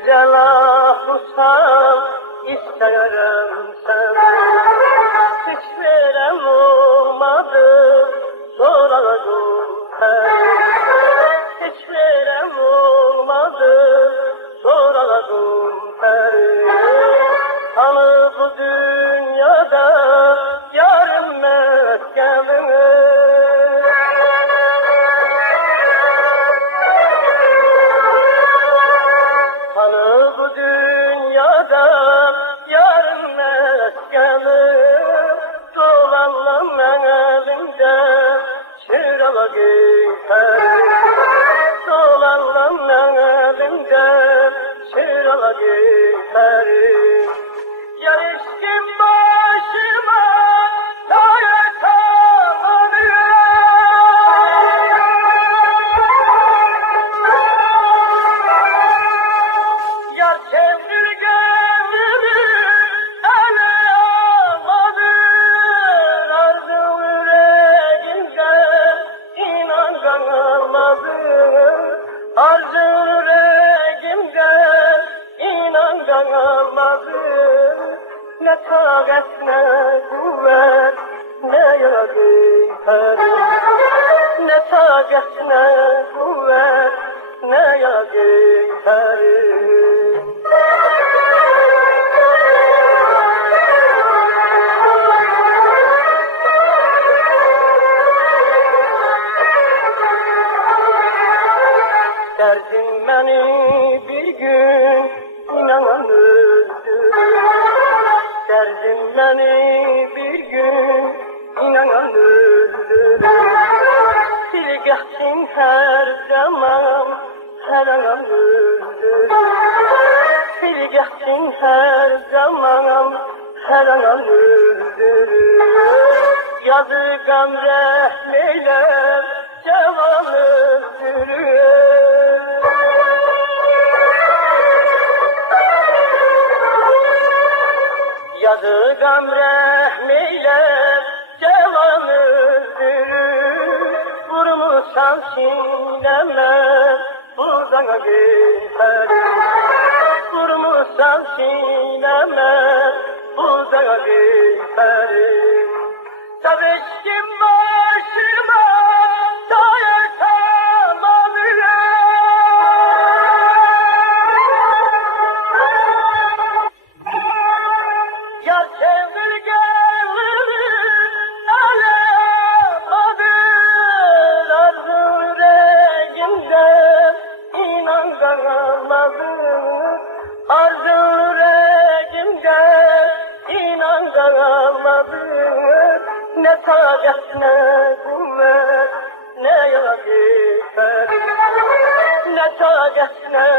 güzel ahusal isterim seni. Hiç verem olmadı sorardım seni. Hiç verem olmadı sorardım seni. Hani bu dünyada yarım meskenimi. Hani bu dünyada yarım meskenimi. Dolanlam ben elimden çırağa giderim. Dolanlam ben elimden çırağa giderim. Yarıştım başıma dayanamadım. Yar çevirgenimi ele almadın. Ardı yüreğimde inan kalmadın. Ardı yüreğimde inan kalmadın. Ne takat ne kuvvet ne yakıtarım. Ne takat ne kuvvet ne yakıtarım. Derdin beni bir gün inanan öldürür. Derdin beni bir gün inanan öldürür. Silgahçın her zaman her an öldürür. Silgahçın her zaman her an öldürür. Yazı gam rahmeyler cevan öldürür. Yazı gam rahmeyler cevan öldürür. Vurmuşsan sineme buzana giderim. Vurmuşsan sineme buzana giderim. Çalıştım başıma dayanamadım. Ya sevdirgenimi ele almadın. Ardı yüreğimde inan kalmadın. Ardı yüreğimde inan kalmadın. Ne takat ne kuvvet ne yakıtarım. Ne takat ne